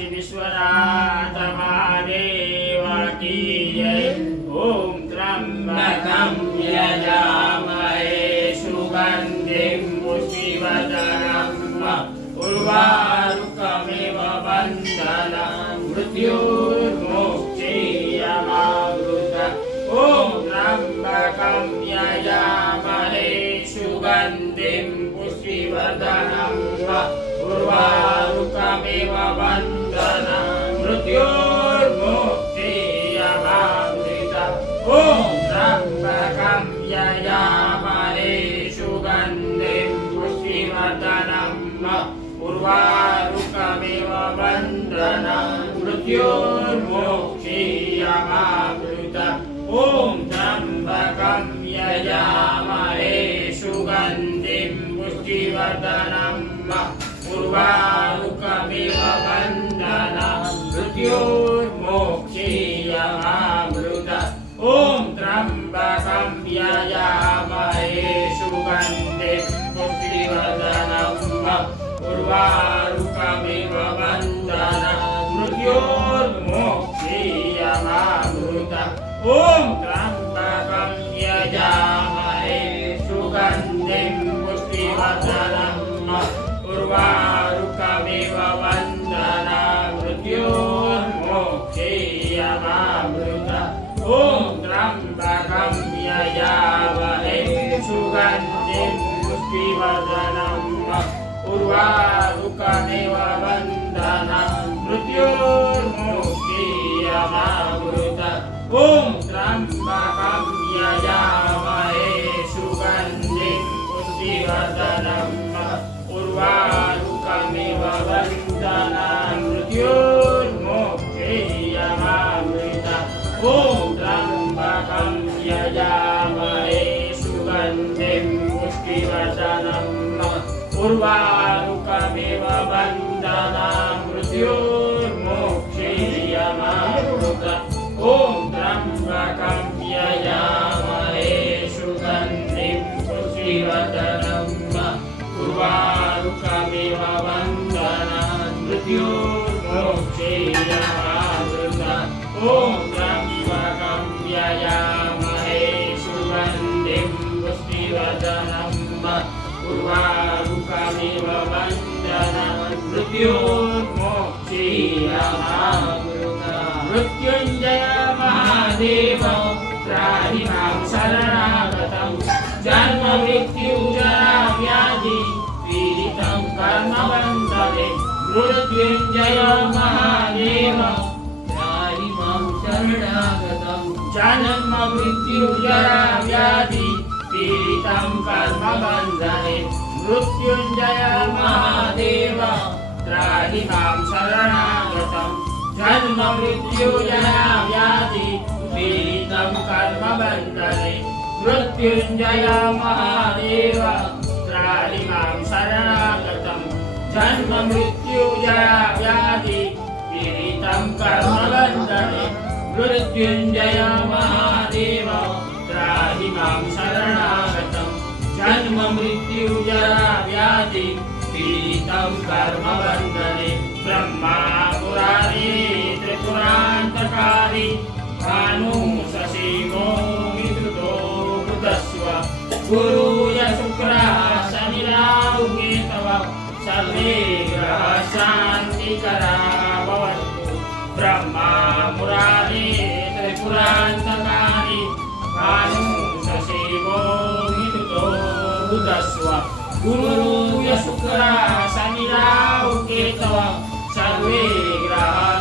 काशी विश्वनाथ महादेव की जय। ओम त्र्यंबकं यजामहे सुगंधिं पुष्टिवर्धनम् उर्वारुकमिव बन्धनं मृत्युर्मोक्षीयमामृतम्। ओम त्र्यंबकं यजामहे सुगंधिं पुष्टिवर्धनम् उर्वारुकमिव बन्धनं मृत्युर्मोक्षीयमामृतम्। ओम त्र्यंबकं यजामहे सुगंधिं पुष्टिवर्धनम् उर्वारुकमिव बन्धनं मृत्युर्मोक्षीयमामृतम्। ओम त्र्यंबकं यजामहे सुगंधिं पुष्टिवर्धनम् उर्वारुकमिव बन्धनं मृत्युर्मोक्षीयमामृतम्। ओम त्र्यंबकं यजामहे सुगंधिं पुष्टिवर्धनम् उर्वारुकमिव बन्धनं मृत्युर्मोक्षीयमामृतम्। ओम त्र्यंबकं यजामहे सुगंधिं पुष्टिवर्धनम् उर्वारुकमिव बन्धनं मृत्युर्मोक्षीयमामृतम्। ओम त्र्यंबकं यजामहे सुगंधिं पुष्टिवर्धनम् उर्वारुकमिव बन्धनं मृत्युर्मोक्षीयमामृतम्। ओम त्र्यंबकं यजामहे सुगंधिं पुष्टिवर्धनम् उर्वारुकमिव बन्धनं मृत्युर्मोक्षीयमामृतम्। ओम त्र्यंबकं यजामहे सुगंधिं पुष्टिवर्धनम् उर्वारुकमिव बन्धनं मृत्युर्मोक्षीयमामृतम्। ओम त्र्यंबकं यजामहे सुगंधिं पुष्टिवर्धनम् उर्वारुकमिव बन्धनं मृत्युर्मोक्षीयमामृतम्। ओम त्र्यंबकं यजामहे सुगंधिं पुष्टिवर्धनम् उर्वारुकमिव बन्धनं मृत्युर्मोक्षीयमामृतम्। मृत्युञ्जय महादेव त्राहि मां शरणागतं जन्म मृत्यु जरा व्याधि पीडितं कर्मबन्धने। मृत्युञ्जय महादेव त्राहि मां शरणागतं जन्म मृत्यु जरा व्याधि पीडितं कर्मबन्धने। मृत्युञ्जय महादेव त्राहि मां शरणागतं जन्म मृत्यु जरा व्याधि पीडितं कर्मबन्धने। मृत्युञ्जय महादेव त्राहि मां शरणागतं जन्म मृत्यु जरा व्याधि पीडितं कर्मबन्धने। मृत्युञ्जय महादेव त्राहि मां शरणागतं जन्म मृत्यु जरा व्याधि पीडितं कर्मबन्धने। ब्रह्मा मुरारी त्रिपुरान्तकारी भानु शशिवो विद्युतो बुधस्व गुरुय शुक्रः शनिराहु केतवः सर्वे ग्रहाः शान्तिकरा भवन्तु। ब्रह्मा मुरारी त्रिपुरान्तकारी भानु शशिवो विद्युतो बुधस्व गुरुय शुक्रः शनिराहु केतवः सर्वे ग्रहाः